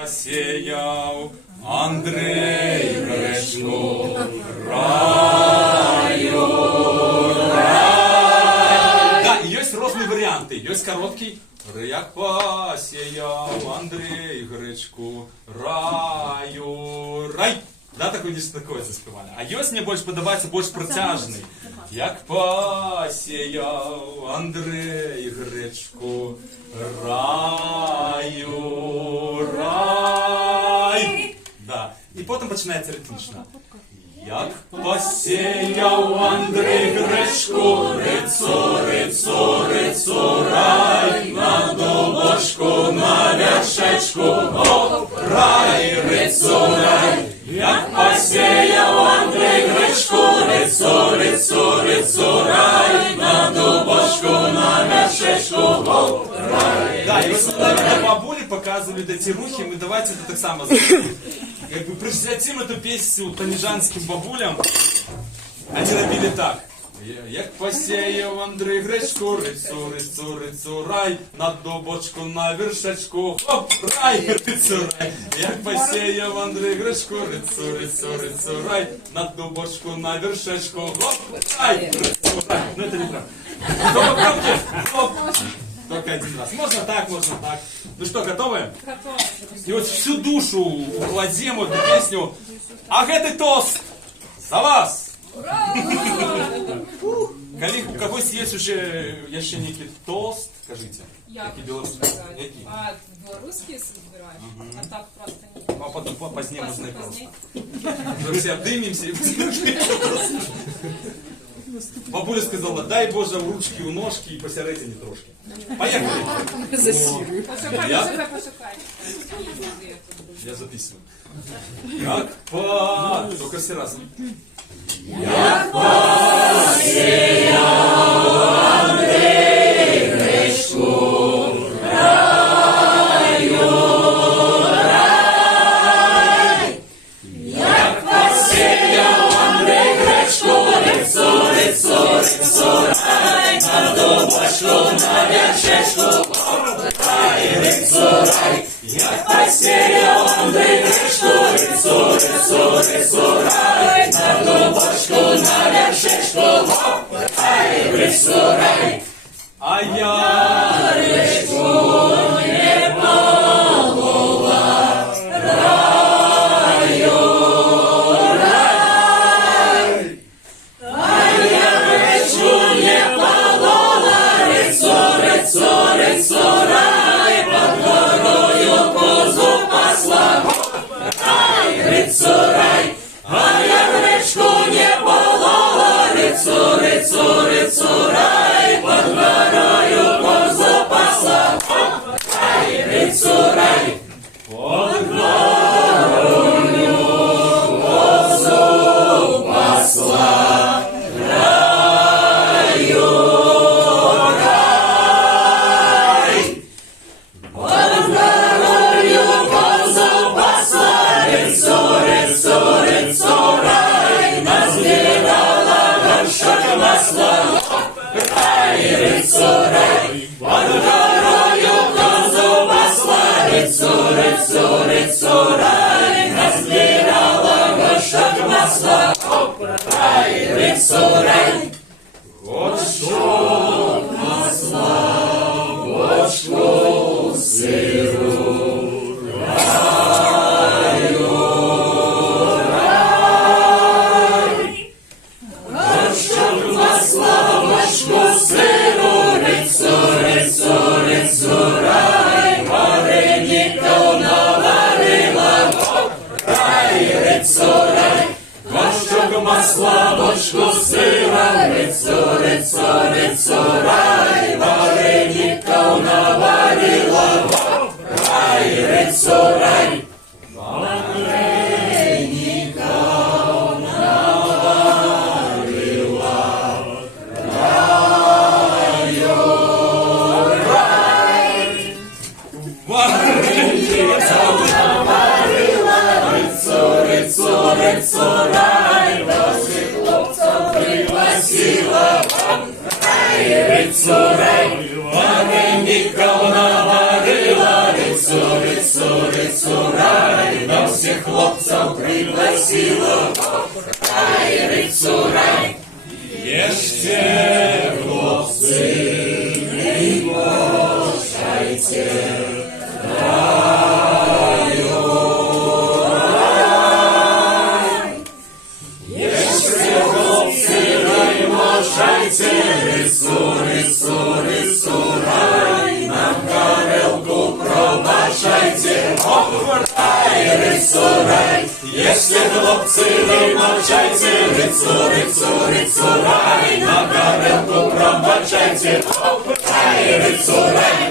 Посеяв Андрей Гречко раю, рай. Да, и есть разные варианты. Есть короткий. Як посеяв Андрей Гречку раю, рай. Да, такой нечто такое заспевали. А есть мне больше подобается, больше протяжный. Як посеяв Андрей Гречку раю, рай. Да. И потом починается ритмично. Як посеяв Андрей Гречку, рицо, рицо, рицо, рай, на дубочку, на вершечку, оп, рай, рицо, рай. Як посеяв Андрей Гречку, рицо, рицо, рицо, рай, на дубочку, на вершечку, оп, рай. Да, и вот когда бабули показывали эти рухи, мы давайте это так само сделаем. Как бы присвятим эту песню танижанским бабулям, они набили так. Як посеяв Андрей Гречку, рицу, рицу, рицу, рай, на дубочку, на вершечку, хоп, рай, рицу, рай. Як посеяв Андрей Гречку, рицу, рицу, рицу, рай, на дубочку, на вершечку, хоп, рай, рицу, рай. Ну это не правда. Кто попробуйте? Хоп. Только один раз. Можно так, можно так. Ну что, готовы? Готовы. И вот всю душу укладем в эту песню. А это тост за вас! Ура! Какой есть уже еще некий тост, скажите? Який белорусский? Який? А белорусские собираешь? А так просто не. А потом позднее можно и просто. Мы все обдымемся и бабуля сказала, дай Боже в ручки, у ножки и посередине трошки. Поехали. За Сирию. Пошукай. Я записываю. Как по... Только все разом. Як посеяв Андрей Гречку раю, рай. Як посеяв Андрей Гречку, рицо, рицо, рицо, рай, на дубочку, на вершечку, рай, рицо, рай. Як посеяв Андрей Гречку, рицо, рицо, рицо, рай, на дубочку, на вершечку, рай, рицо, рай. А я гречку не полола, раю, рай. А я гречку не полола, рицо, рицо, рицо, рай, под горою козу пасла, рай, рицо, рай. А я гречку не полола, рицо, рицо, рицо, рай, под горою козу пасла, рай, рицо, рай. Под горою козу пасла, раю, рай. Под горою козу пасла, рицо, рицо, рицо, рай, назбирала горшок масла, рай, рицо, рай. Под горою козу пасла, рицо, рицо, рицо, рай, назбирала горшок масла, рай, рицо, рай. Горшок масла, бочку сиру, раю, рай. Горшок масла, бочку сиру, рицо, рицо, рицо, рай, вареников наварила, рай, рицо, рай. Горшок масла, бочку сира, рицо, рицо, рицо, рай, вареников наварила, рай, рицо, рай. Вареников наварила, раю, рай. Вареников наварила, рицо, рицо, рицо, рай, возле хлопцев пригласила, рай, рицо, рай. Вареников наварила, рицо, рицо, рицо, всіх хлопців пригласила. Рай, рицу, рай. Ешьте, хлопцы, и кушайте. Раю, рай. Ешьте, хлопцы, и кушайте. Рицу, рицу, рицу, рай. Нам горелку пробачайте. Рай, рицу, рай. Если хлопцы, вы молчайте, рицу, рицу, рицу, рай, на горелку пробачайте, рай, рицу, рай.